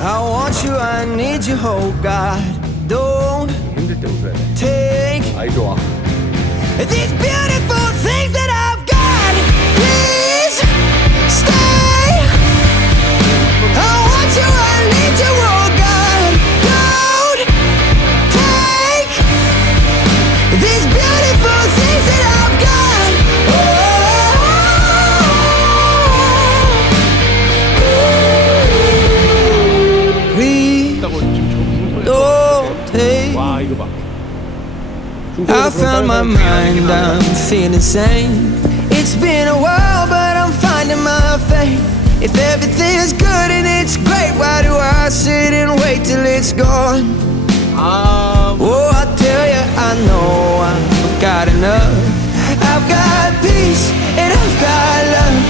I want you, I need you, oh God. Don't 힘들 때 웃어야 돼. take 아이 좋아. these beautiful things that I've got. Please stay. I want you, I need you, oh God. Don't take these beautiful things that I've got. Please 있다고 지금 don't take. 와 이거 봐. I found my mind, I'm feeling sane. It's been a while, but I'm finding my faith. If everything's good and it's great, why do I sit and wait till it's gone? 아. Oh, I tell you, I know I've got enough. I've got peace and I've got love.